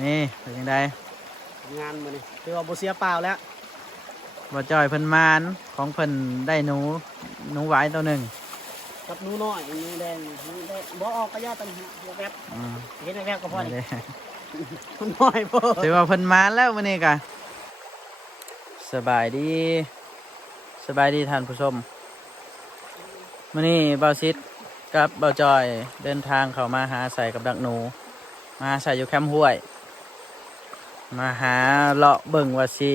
นี่เป็นยังไงงานมานี่คือว่าบ่เสียเปล่าแล้วบ่จอยเพิ่นมานของเพิ่นได้หนูหนูหวายตัวหนึ่งกับหนูน้อยหนูแดงหนูแดงบ่ออกก็ย่าตันหาเดี๋ยวแป๊บอืมเห็นแป๊บก็พอนี่นี่เด้หนูน้อยพอถือว่าเพิ่นมานแล้วมื้อนี้กะสบายดีสบายดีท่านผู้ชมมื้อนี้เบาซิดกับเบาจอยเดินทางเข้ามาหาใส่กับดักหนู มาใส่อยู่แคมป์ห้วย มาหาเลาะเบิ่งว่าสิ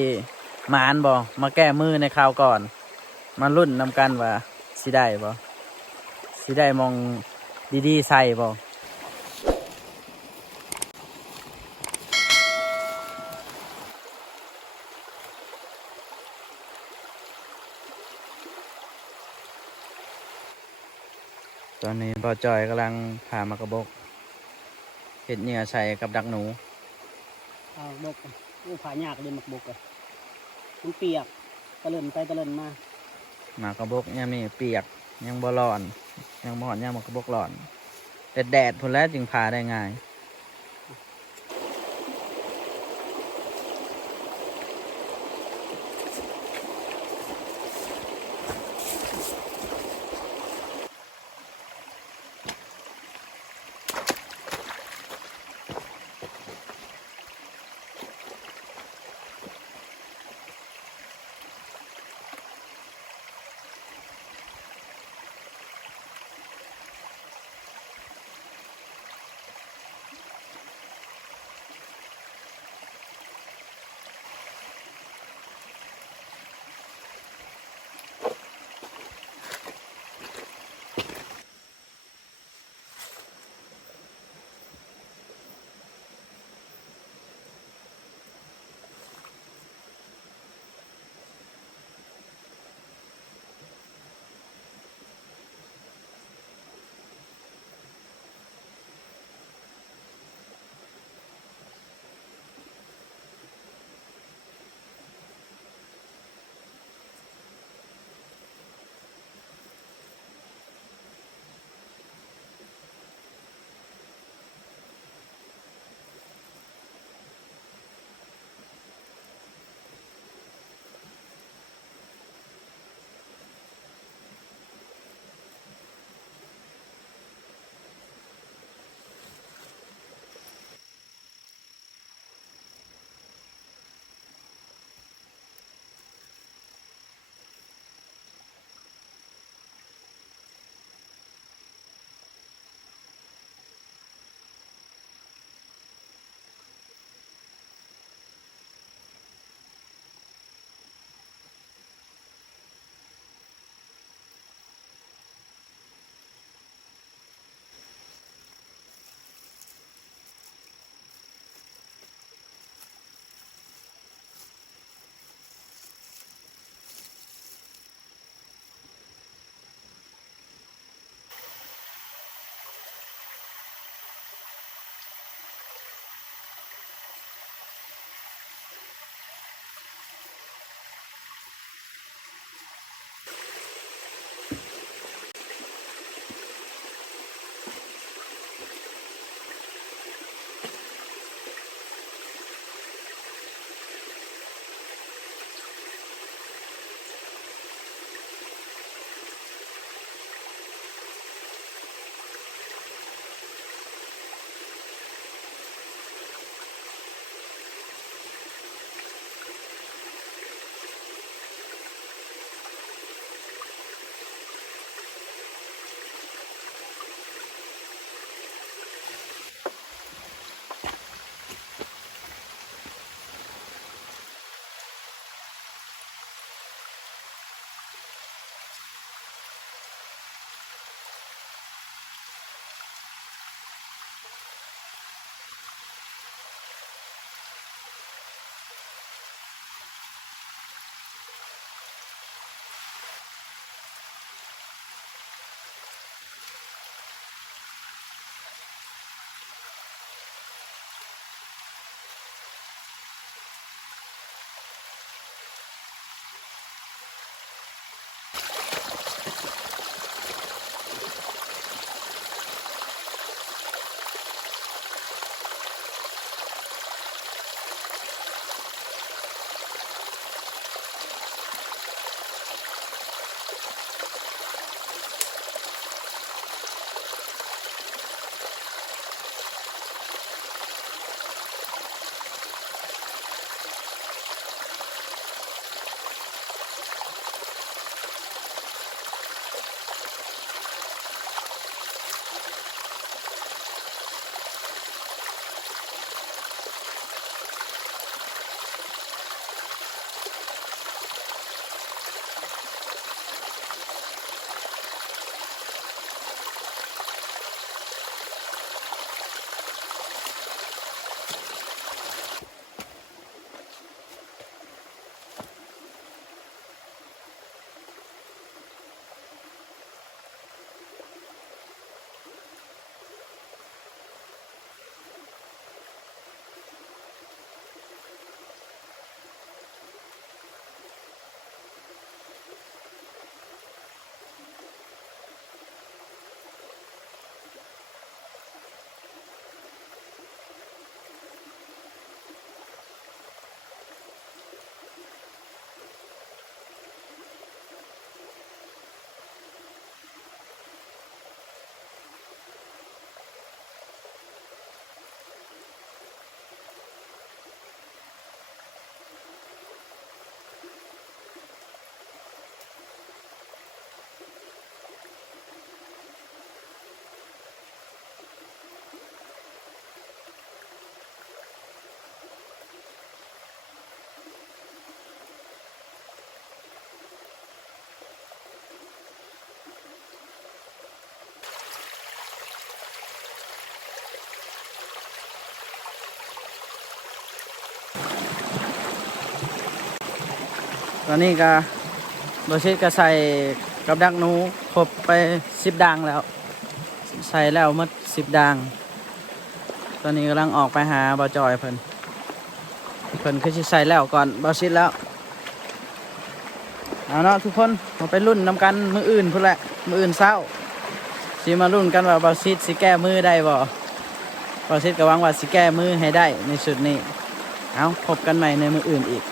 หมานบ่มาแก้มือในคราวก่อน มารุ่นนำกันว่าสิได้บ่สิได้มองดีๆใส่บ่ตอนนี้บ่จอยกำลังพามากระบกเห็ดเหนี่ยใส่กับดักหนู เอาบกอู้ผายากเลยหมักบกมันเปียกตะเลินไปตะเลินมาหมากระบกเนี่เปียกยังบ่ร้อน ยังบ่อนยังหมากระบกร้อนแดดแดดพุ่นแล้วจึงพาได้ง่าย ตอนนี้ก็บชิดก็ใส่กับดักหนูครบไปสิบดังแล้ว ใส่แล้วหมดสิบดังตอนนี้กำลังออกไปหาบอจอยเพิ่นเพิ่นคือสิใส่แล้วก่อนบอชิดแล้วเอาเนาะทุกคนมาไปรุ่นนำกันมืออื่นพุ่นแหละมืออื่นเศร้าสิมารุ่นกันว่าบอชิดสิแก้มือได้บ่บอชิดก็หวังว่าสิแก้มือให้ได้ในสุดนี้เอาพบกันใหม่ในมืออื่นอีก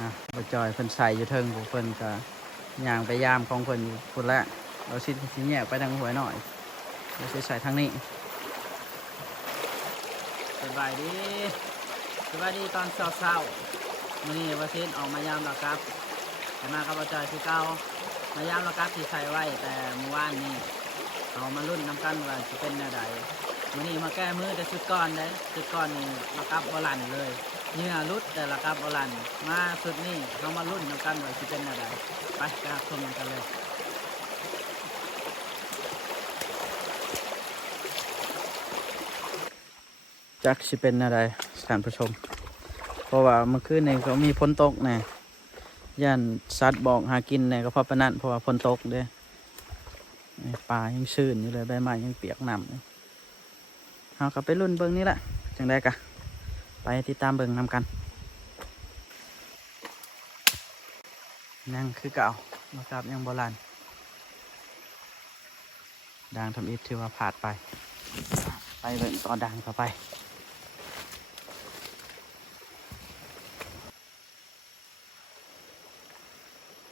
อะบจ อยเพิ่นใส่อยู่เทิงผู้เพิ่นก็ย่างไปยามของเพิ่นอยู่พุ่นละเราสิสิแยกไปทางหัวหน่อยเราสิใส่ทางนี้สบายดีสบายดีตอนเช้าๆมื้อนี้ว่าสิออกมายามแล้วครับแต่มากับบจอยคือเก่ามายามแล้วครับที่ใส่ไว้แต่เมื่อวานนี้เอามารุ่นน้ำกันว่าสิเป็นแนวใดมื้อนี้มาแก้มือแต่ชุดก้อนเด้ชุดก้อนนี่ระกับบอลันเลย เหงื่อรุดแต่ละครับบอลันมาสุดนี่เขามารุ่นนำกันว่าสิเป็นอะไรไปกราบชมกันเลยจักสิเป็นอะไรท่านผู้ชม เพราะว่าเมื่อคืนนี่เขามีฝนตกแน่ย่านสัตว์บอกหากินแน่ก็เพราะปะนันเพราะว่าฝนตกเด้ป่ายังชื้นอยู่เลยใบไม้ยังเปียกน้ำเลยเอากลับไปรุ่นเบิ้งนี่แหละจังได้กะ ไปติดตามเบิ่งนำกัน นั่งคือเก่านะครับยังโบราณดังทำอิฐถือว่าผ่านไป ไปเบิ่งตอนดังต่อไป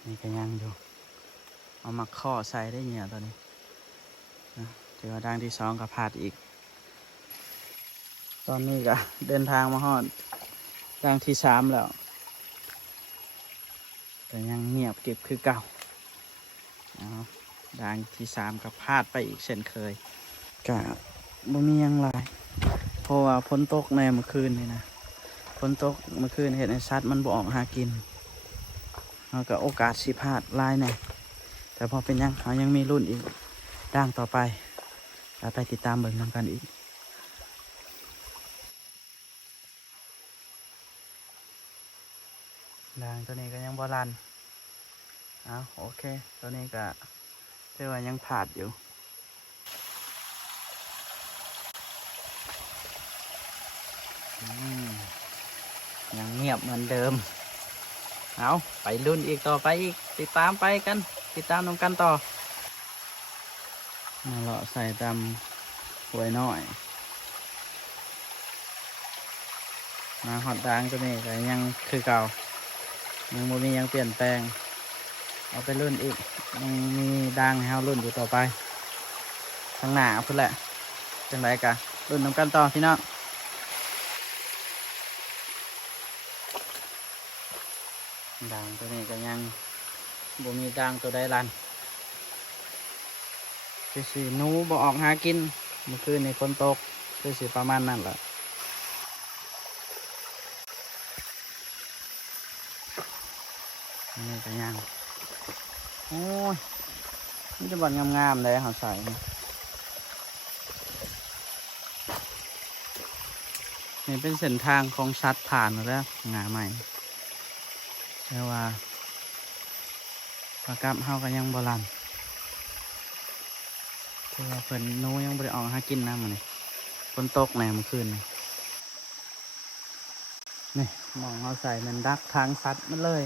นี่ก็ยังอยู่ เอามาข้อใส่ได้เนี่ยตอนนี้นะถือว่าดังที่สองก็ผ่านอีก ตอนนี้ก็เดินทางมาฮอดดังที่สามแล้ว แต่ยังเงียบเก็บคือเก่าเอาดังที่สามก็พลาดไปอีกเช่นเคยก็บ่มียังไรเพราะว่าฝนตกในเมื่อคืนนี่นะฝนตกเมื่อคืนเห็นไอ้สัตว์มันบ่ออกหากินเราก็โอกาสสิพลาดลายแน่แต่พอเป็นยังเขายังมีรุ่นอีกด่างต่อไปแล้วไปติดตามเบิ่งนำกันอีก ด่างตัวนี้ก็ยังบอลันเอาโอเค ตัวนี้ก็เรียกว่ายังผาดอยู่ยังเงียบเหมือนเดิม เอาไปรุ่นอีกต่อไปอีก ติดตามไปกัน ติดตามนำกันต่อมาเลาะใส่ตามหวยน้อย มาหอดดางตัวนี้ก็ยังคือเก่า ยังบ่มียังเปลี่ยนแปลง เอาไปรุ่นอีกยังมีดังให้เรารุ่นอยู่ต่อไปข้างหน้าพุ่นแหละจังไรกะรุ่นน้ำกันต่อพี่น้องดังตัวนี้ก็ยังบ่มีดังตัวใดลันคือสิหนูบ่ออกหากินเมื่อคืนในฝนตกคือสิประมาณนั้นแหละ นี่ก็ยังโอ้ยนี่จะบอลงามๆเลยเขาใส่นี่เป็นเส้นทางของชัดผ่านแล้วงาใหม่แต่ว่าประกับเฮาก็ยังบรันคือว่าเพิ่นหนูยังบ่ได้ออกหากินนะมันนี่ฝนตกแน่เมื่อคืนนี่นี่มองเอาใส่มันดักทางสัตว์มันเลย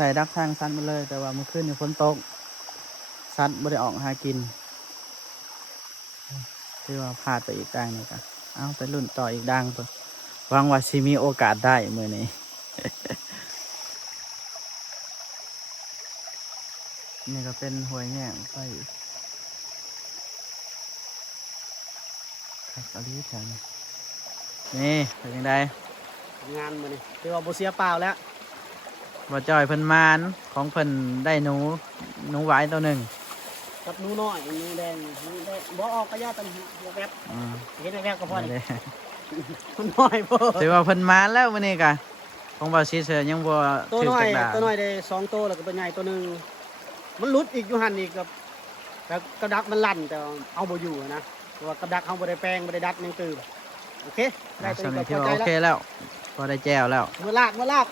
ส่ดักทางซันมาเลย แต่ว่าเมื่อคืนนี่ฝนตกซัดไม่ได้ออกหากินที่ว่าพลาดไปอีกดังหนึงกันเอาไปรุ่นต่ออีกดังตัวหวังว่าสิมีโอกาสได้มือนี้นี่ก็เป็นหวยแง่งไปครับอลีแถวนี้นี่เป็นยังไงงานมาเนี่ยคือว่าโบเสียเปล่าแล้ว บ่จอยเพิ่นมานของเพิ่นได้หนูหนูหวายตัวหนึ่งกับหนูน้อยหนูแดงหนูแดงบ่ออกก็ย่าตันหัวแวบอืมเห็นแวบก็พอนี่เลยเด้หนูน้อยพอถือว่าเพิ่นมานแล้วมื้อนี้กะของบ่าวซีเสือยังบ่ตัวถึงน้อยจักดาตัวน้อยได้สองตัวแล้วก็ตัวใหญ่ตัวหนึ่งมันหลุดอีกอยู่หันอีกกับแต่กระดักมันลั่นแต่เอาบ่อยู่นะเพราะว่ากระดักเขาบ่ได้แปลงบ่ได้ดัดยังตื่นโอเคได้ตัวสำนี้เร็ก็จที่พอว่าใจโอแล้วเคแล้วพอได้แจ้วแล้วมือลากมือลาก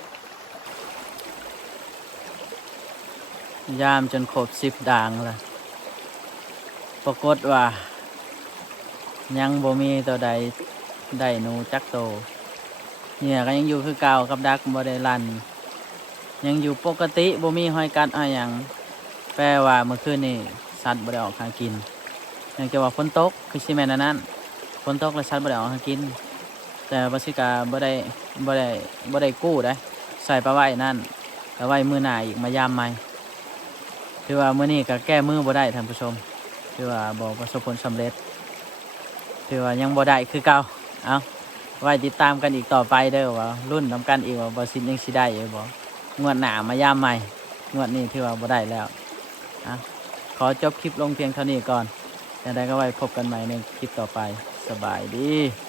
ยามจนครบสิบด่างล้วปรากฏว่า ยังบ่มีตัวใดได้หนูจักโต เนี่ยก็ยังอยู่คือเก่ากับดักบ่ได้ลัน ยังอยู่ปกติบ่มีห้อยกัดอะไรหยังแปลว่าเมื่อคืนนี่สัตว์บ่ได้ออกหากินยังจะว่าฝนตกคือสิแม่นอันนั้นฝนตกแล้วสัตว์บ่ได้ออกหากิน แต่บาสิกาบ่ได้บ่ได้บ่ได้กู้ได้ใส่ปลาไว้นั่นแล้วไว้มือหน้าอีกมายามใหม่ ถือว่าเมื้อนี้ก็แก้มือบ่ได้ท่านผู้ชมถือว่าบ่ประสบผลสำเร็จถือว่ายังบ่ได้คือเก่าเอาไว้ติดตามกันอีกต่อไปเด้อว่ารุ่นนํกันอีกว่าบ่สิยังสิได้อยู่บ่งวดหน้ามายามใหม่งวดนี้ถือว่าบ่ได้แล้วอะขอจบคลิปลงเพียงเท่านี้ก่อนอย่างไรก็ไว้พบกันใหม่ในคลิปต่อไปสบายดี